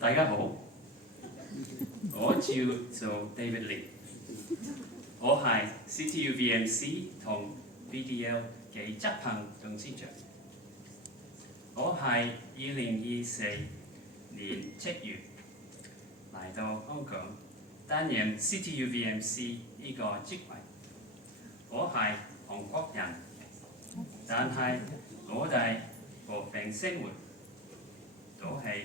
大家好，我叫做 David Lee， 我係 CTUVMC 同 BDL 嘅執行董事長。我係2024年7月嚟到香港擔任 CTUVMC 呢個職位。我係韓國人，但係我哋部分生活都係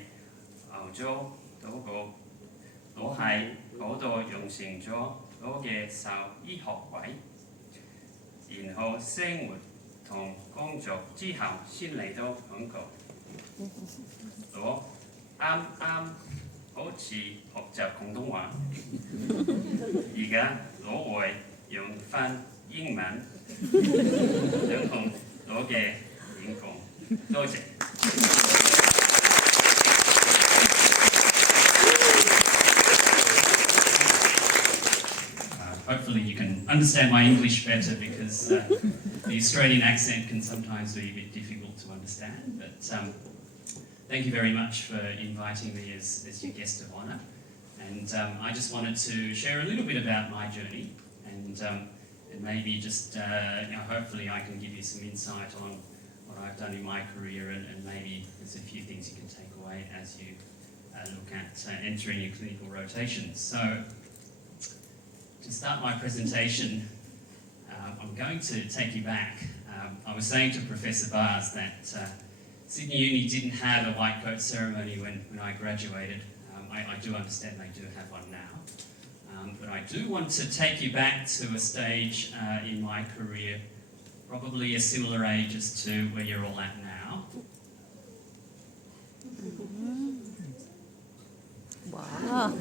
澳洲嗰個，我喺嗰度完成咗我嘅獸醫學位，然後生活同工作之後先嚟到香港。我啱啱好似學習廣東話，而家我會用翻英文想同我嘅演講。多謝。Hopefully you can understand my English better because the Australian accent can sometimes be a bit difficult to understand. But thank you very much for inviting me as your guest of honour. And I just wanted to share a little bit about my journey and maybe just, hopefully I can give you some insight on what I've done in my career and maybe there's a few things you can take away as you look at entering your clinical rotations. So, to start my presentation, I'm going to take you back. I was saying to Professor Bars that Sydney Uni didn't have a white coat ceremony when I graduated. I do understand they do have one now. But I do want to take you back to a stage in my career, probably a similar age as to where you're all at now. Wow.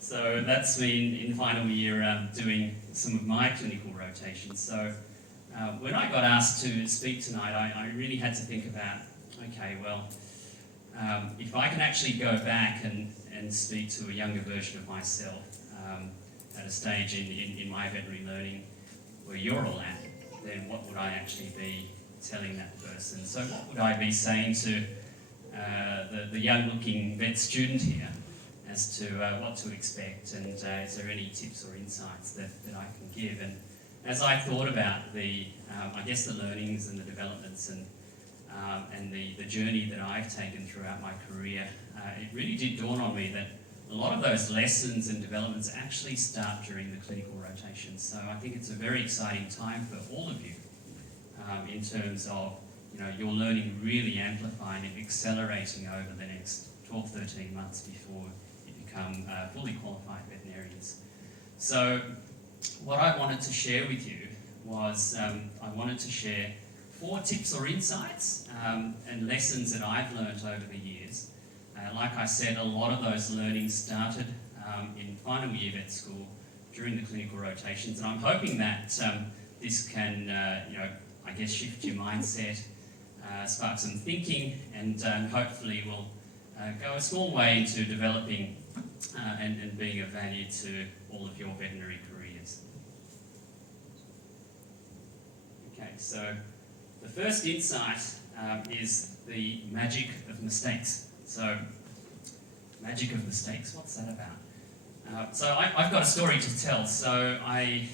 So that's me in final year doing some of my clinical rotations. So when I got asked to speak tonight, I really had to think about, okay, well, if I can actually go back and speak to a younger version of myself at a stage in my veterinary learning where you're all at, then what would I actually be telling that person? So what would I be saying to the young-looking vet student here as to what to expect, and is there any tips or insights that I can give? And as I thought about the learnings and the developments and the journey that I've taken throughout my career, it really did dawn on me that a lot of those lessons and developments actually start during the clinical rotation. So I think it's a very exciting time for all of you in terms of your learning really amplifying and accelerating over the next 12-13 months before you become fully qualified veterinarians. So what I wanted to share with you was I wanted to share 4 tips or insights and lessons that I've learned over the years. Like I said, a lot of those learnings started in final year vet school during the clinical rotations, and I'm hoping that this can, shift your mindset, spark some thinking, and hopefully will go a small way into developing and being of value to all of your veterinary careers. Okay, so the first insight is the magic of mistakes. So, magic of mistakes, what's that about? So I've got a story to tell. So I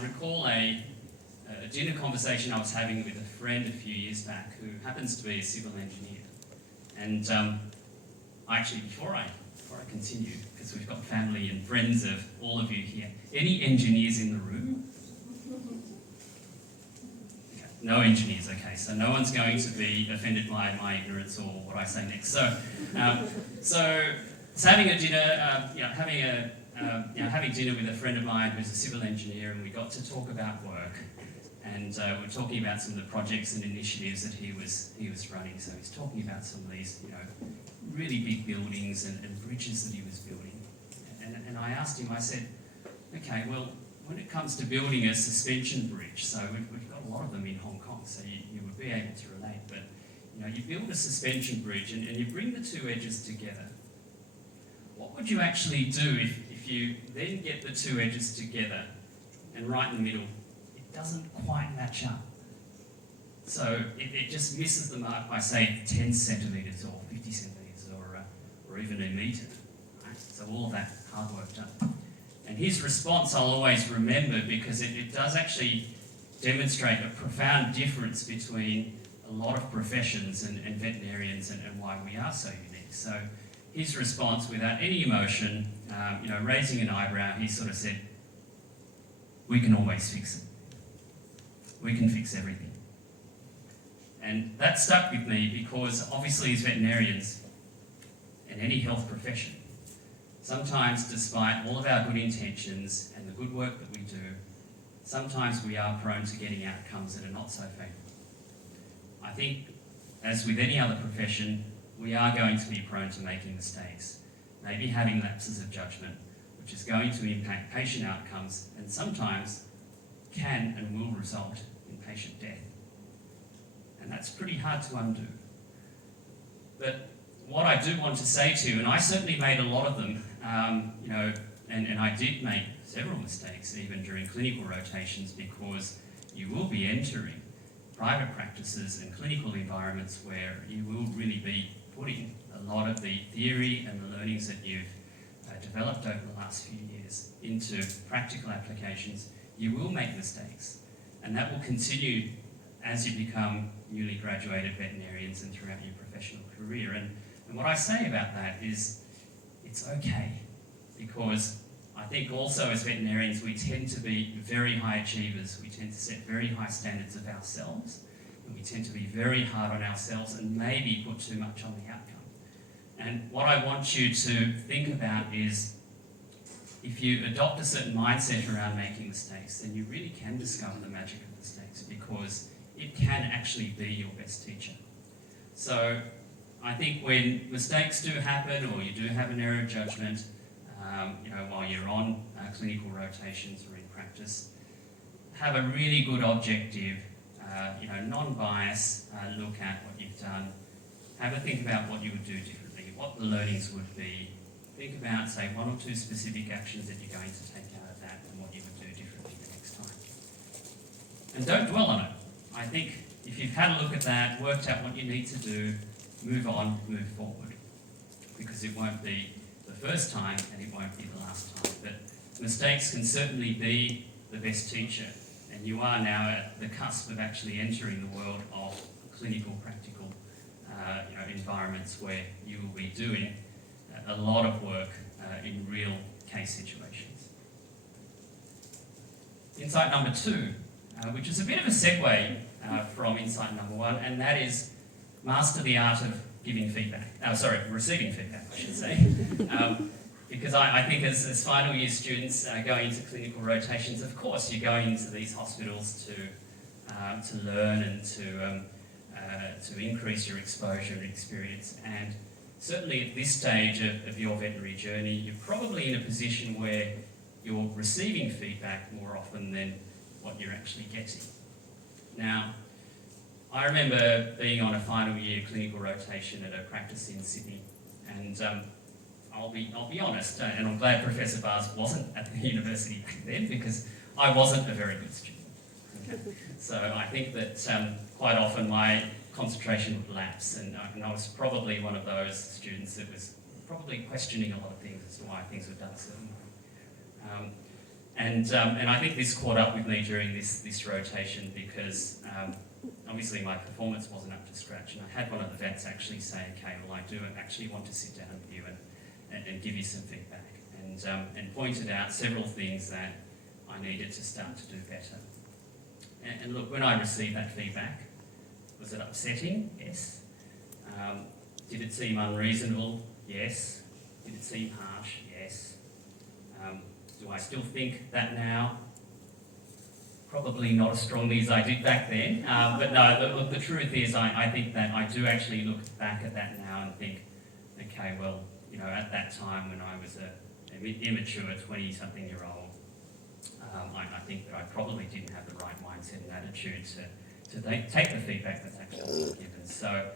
recall a dinner conversation I was having with a friend a few years back who happens to be a civil engineer. And actually, before I continue, because we've got family and friends of all of you here, any engineers in the room? Okay, no engineers, okay, so no one's going to be offended by my ignorance or what I say next. So having a dinner, having dinner with a friend of mine who's a civil engineer, and we got to talk about work. And we're talking about some of the projects and initiatives that he was running. So he's talking about some of these, really big buildings and bridges that he was building. And I asked him, I said, okay, well, when it comes to building a suspension bridge, so we've got a lot of them in Hong Kong, so you would be able to relate, but you build a suspension bridge and you bring the two edges together. What would you actually do if you then get the two edges together and right in the middle, it doesn't quite match up? So it just misses the mark by, say, 10 centimetres or 50 centimetres or or even omitted. Right? So all that hard work done. And his response I'll always remember, because it does actually demonstrate a profound difference between a lot of professions and veterinarians and why we are so unique. So his response, without any emotion, raising an eyebrow, he sort of said, "We can always fix it. We can fix everything." And that stuck with me because obviously as veterinarians, in any health profession, sometimes despite all of our good intentions and the good work that we do, sometimes we are prone to getting outcomes that are not so favorable. I think, as with any other profession, we are going to be prone to making mistakes, maybe having lapses of judgment, which is going to impact patient outcomes and sometimes can and will result in patient death. And that's pretty hard to undo. But what I do want to say to you, and I certainly made a lot of them, and I did make several mistakes even during clinical rotations, because you will be entering private practices and clinical environments where you will really be putting a lot of the theory and the learnings that you've developed over the last few years into practical applications. You will make mistakes, and that will continue as you become newly graduated veterinarians and throughout your professional career. And what I say about that is it's okay, because I think also as veterinarians we tend to be very high achievers. We tend to set very high standards of ourselves, and we tend to be very hard on ourselves and maybe put too much on the outcome. And what I want you to think about is, if you adopt a certain mindset around making mistakes, then you really can discover the magic of mistakes, because it can actually be your best teacher. So I think when mistakes do happen, or you do have an error of judgment, while you're on clinical rotations or in practice, have a really good objective, non-bias look at what you've done. Have a think about what you would do differently, what the learnings would be. Think about, say, one or two specific actions that you're going to take out of that and what you would do differently the next time. And don't dwell on it. I think if you've had a look at that, worked out what you need to do, move on, move forward. Because it won't be the first time and it won't be the last time. But mistakes can certainly be the best teacher. And you are now at the cusp of actually entering the world of clinical, practical environments where you will be doing a lot of work in real case situations. Insight number 2, which is a bit of a segue from insight number 1, and that is master the art of receiving feedback, I should say. Because I think as final year students going into clinical rotations, of course you're going into these hospitals to learn and to increase your exposure and experience. And certainly at this stage of your veterinary journey, you're probably in a position where you're receiving feedback more often than what you're actually getting. Now, I remember being on a final year clinical rotation at a practice in Sydney, and I'll be honest, and I'm glad Professor Bars wasn't at the university back then, because I wasn't a very good student. Okay? So I think that quite often my concentration would lapse, and I was probably one of those students that was probably questioning a lot of things as to why things were done a certain way. And I think this caught up with me during this rotation, because obviously my performance wasn't up to scratch, and I had one of the vets actually say, "Okay, well, I do actually want to sit down with you and give you some feedback," and pointed out several things that I needed to start to do better. And look, when I received that feedback, was it upsetting? Yes. Did it seem unreasonable? Yes. Did it seem harsh? Yes. Do I still think that now? Probably not as strongly as I did back then. But no, the truth is I think that I do actually look back at that now and think, okay, well, at that time when I was an immature 20-something-year-old, I think that I probably didn't have the right mindset and attitude to take the feedback that's actually given. So